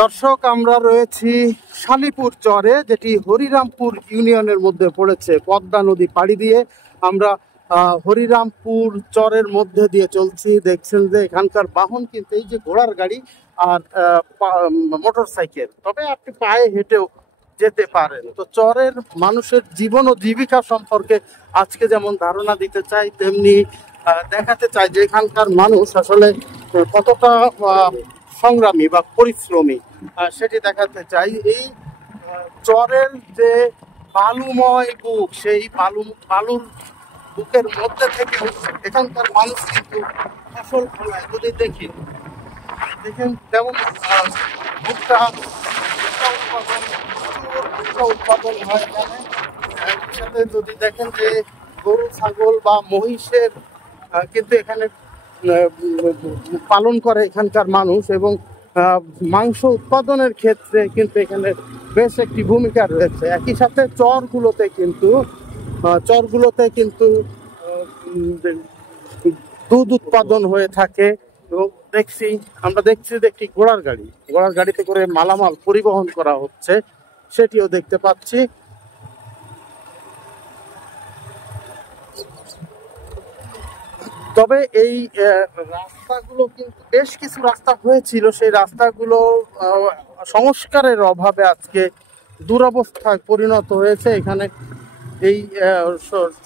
দর্শক, আমরা রয়েছি শালিপুর চরে, যেটি হরিরামপুর ইউনিয়নের মধ্যে পড়েছে। পদ্মা নদী পাড়ি দিয়ে আমরা হরিরামপুর চরের মধ্যে দিয়ে চলছি। দেখছেন যে এখানকার বাহন কিন্তু এই যে ঘোড়ার গাড়ি আর মোটর সাইকেল, তবে আপনি পায়ে হেঁটেও যেতে পারেন। তো চরের মানুষের জীবন ও জীবিকা সম্পর্কে আজকে যেমন ধারণা দিতে চাই, তেমনি দেখাতে চাই যে এখানকার মানুষ আসলে কতটা সংগ্রামী বা পরিশ্রমী, সেটি দেখাতে চাই। এই চরের যে বালুময় বুক, সেই বালুর বুকের মধ্যে থেকে এখানকার মানুষ কিন্তু ফসল ফলায়। যদি দেখেন যেমন ভুট্টা উৎপাদন হয় এখানে। সাথে যদি দেখেন যে গরু, ছাগল বা মহিষের কিন্তু এখানে পালন করে এখানকার মানুষ, এবং মাংস উৎপাদনের ক্ষেত্রে কিন্তু এখানে বেশ একটি ভূমিকা রয়েছে। একই সাথে চরগুলোতে কিন্তু দুধ উৎপাদন হয়ে থাকে। এবং আমরা দেখছি যে একটি ঘোড়ার গাড়িতে করে মালামাল পরিবহন করা হচ্ছে, সেটিও দেখতে পাচ্ছি। তবে এই রাস্তাগুলো কিন্তু বেশ কিছু রাস্তা হয়েছিল, সেই রাস্তাগুলো সংস্কারের অভাবে আজকে দুরবস্থায় পরিণত হয়েছে। এখানে এই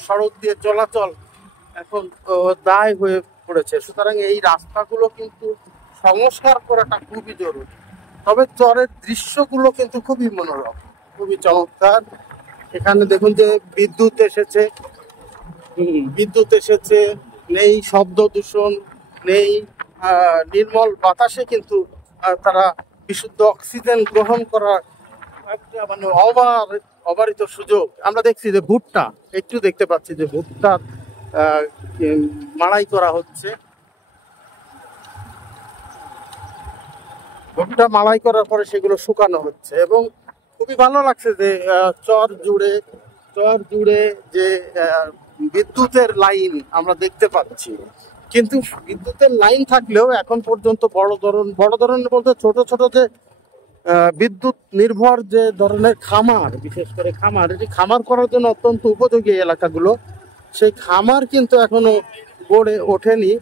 সড়ক দিয়ে চলাচল এখন দায় হয়ে পড়েছে। সুতরাং এই রাস্তাগুলো কিন্তু সংস্কার করাটা খুবই জরুরি। তবে চরের দৃশ্যগুলো কিন্তু খুবই মনোরম, খুবই চমৎকার। এখানে দেখুন যে বিদ্যুৎ এসেছে, নেই শব্দ দূষণ, নেই নির্মল বাতাসে কিন্তু তারা বিশুদ্ধ অক্সিজেন গ্রহণ করার একটা মানে অবারিত সুযোগ। আমরা দেখছি যে ভুট্টা, একটু দেখতে পাচ্ছি যে ভুট্টার মাড়াই করা হচ্ছে। ভুট্টা মাড়াই করার পরে সেগুলো শুকানো হচ্ছে, এবং খুবই ভালো লাগছে যে চর জুড়ে যে বিদ্যুতের লাইন আমরা দেখতে পাচ্ছি। কিন্তু বিদ্যুতের লাইন থাকলেও এখন পর্যন্ত বড় ধরনের বলতে ছোট যে বিদ্যুৎ নির্ভর যে ধরনের খামার, বিশেষ করে এটি খামার করার জন্য অত্যন্ত উপযোগী এলাকাগুলো, সেই খামার কিন্তু এখনো গড়ে ওঠেনি।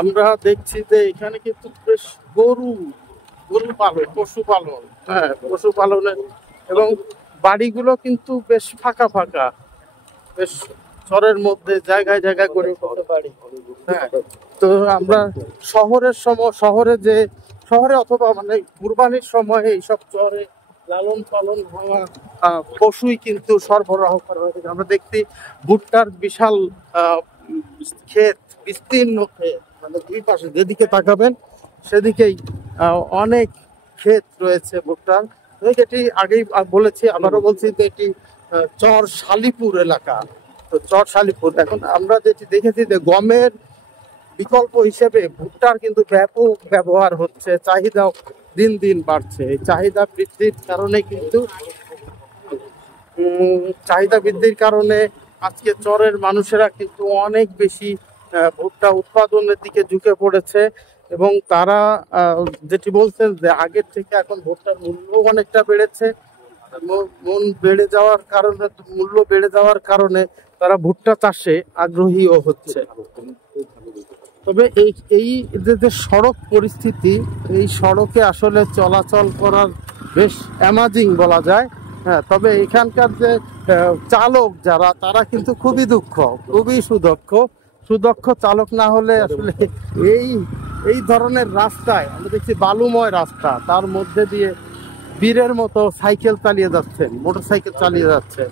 আমরা দেখছি যে এখানে কিন্তু বেশ পশুপালনের এবং বাড়িগুলো কিন্তু বেশ ফাঁকা, বেশ চরের মধ্যে জায়গায় গড়ে উঠতে পারি। হ্যাঁ, তো আমরা শহরে অথবা মানে কুরবানির সময় এইসব চরে লালন পালন হওয়া পশুই কিন্তু সরবরাহ করা হয়েছে। আমরা দেখছি ভুট্টার বিশাল বিস্তীর্ণ ক্ষেত, মানে দুই পাশে যেদিকে তাকাবেন সেদিকেই অনেক ক্ষেত রয়েছে ভুট্টার। এটি আগেই বলেছি, আবারও বলছি যে এটি চর শালিপুর এলাকা। তো চর শালিপুর, এখন আমরা যেটি দেখেছি যে গমের বিকল্প হিসেবে ভুট্টার কিন্তু ব্যাপক ব্যবহার হচ্ছে, চাহিদাও দিন বাড়ছে। এই চাহিদা বৃদ্ধির কারণে আজকে চরের মানুষেরা কিন্তু অনেক বেশি ভুট্টা উৎপাদনের দিকে ঝুঁকে পড়েছে, এবং তারা যেটি বলছেন যে আগের থেকে এখন ভুট্টার মূল্য অনেকটা বেড়েছে। মূল্য বেড়ে যাওয়ার কারণে তারা ভুট্টা চাষে আগ্রহীও হচ্ছে। তবে এই যে সড়ক পরিস্থিতি, এই সড়কে আসলে চলাচল করার বেশ অ্যামাজিং বলা যায়। হ্যাঁ, তবে এখানকার যে চালক যারা, তারা কিন্তু খুবই সুদক্ষ চালক না হলে আসলে এই ধরনের রাস্তায় আমরা দেখছি বালুময় রাস্তা, তার মধ্যে দিয়ে বীরের মতো মোটর সাইকেল চালিয়ে যাচ্ছে।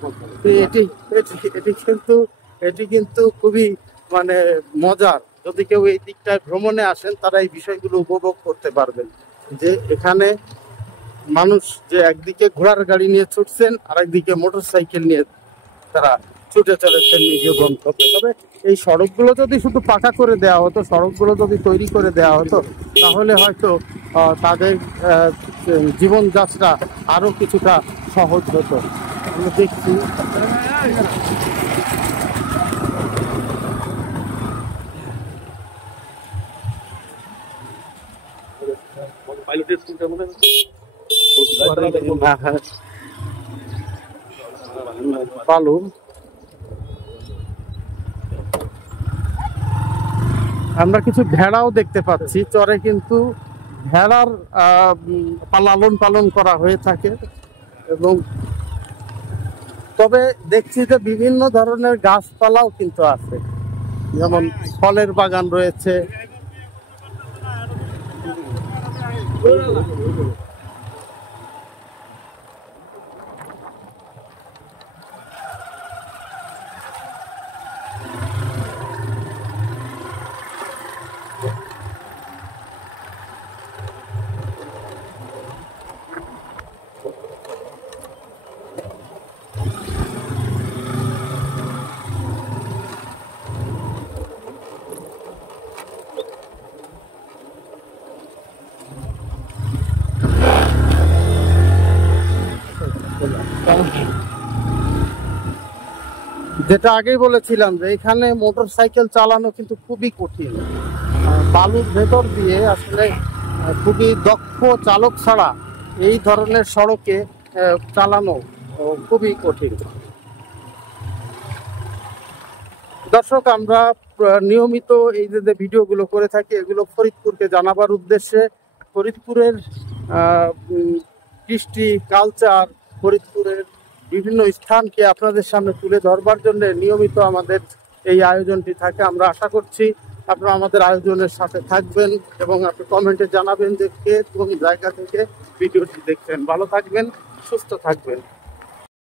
এটি কিন্তু খুবই মানে মজার। যদি কেউ এই দিকটায় ভ্রমণে আসেন, তারা এই বিষয়গুলো উপভোগ করতে পারবেন যে এখানে মানুষ যে একদিকে ঘোড়ার গাড়ি নিয়ে ছুটছেন, আর একদিকে মোটর সাইকেল নিয়ে তারা ছুটে চলেছেন নিজ গন্তব্যে। তবে এই সড়কগুলো যদি শুধু পাকা করে দেওয়া হতো, সড়কগুলো যদি তৈরি করে দেওয়া হতো, তাহলে হয়তো তাদের জীবনযাত্রা আরো কিছুটা সহজ হতো। আমরা দেখছি বালু আমরা কিছু ভেড়াও দেখতে পাচ্ছি চরে, কিন্তু ভেড়ার লালন পালন করা হয়ে থাকে। এবং তবে দেখছি যে বিভিন্ন ধরনের গাছপালাও কিন্তু আছে, যেমন ফলের বাগান রয়েছে। যেটা আগেই বলেছিলাম যে এখানে মোটরসাইকেল চালানো কিন্তু খুবই কঠিন। বালুর ভেতর দিয়ে আসলে খুবই দক্ষ চালক ছাড়া এই ধরনের সড়কে চালানো খুবই কঠিন। দর্শক, আমরা নিয়মিত এই যে ভিডিওগুলো করে থাকি এগুলো ফরিদপুরকে জানাবার উদ্দেশ্যে। ফরিদপুরের কৃষ্টি কালচার, ফরিদপুরের বিভিন্ন স্থানকে আপনাদের সামনে তুলে ধরবার জন্য নিয়মিত আমাদের এই আয়োজনটি থাকে। আমরা আশা করছি আপনারা আমাদের আয়োজনের সাথে থাকবেন এবং আপনি কমেন্টে জানাবেন যে কে কোন জায়গা থেকে ভিডিওটি দেখছেন। ভালো থাকবেন, সুস্থ থাকবেন।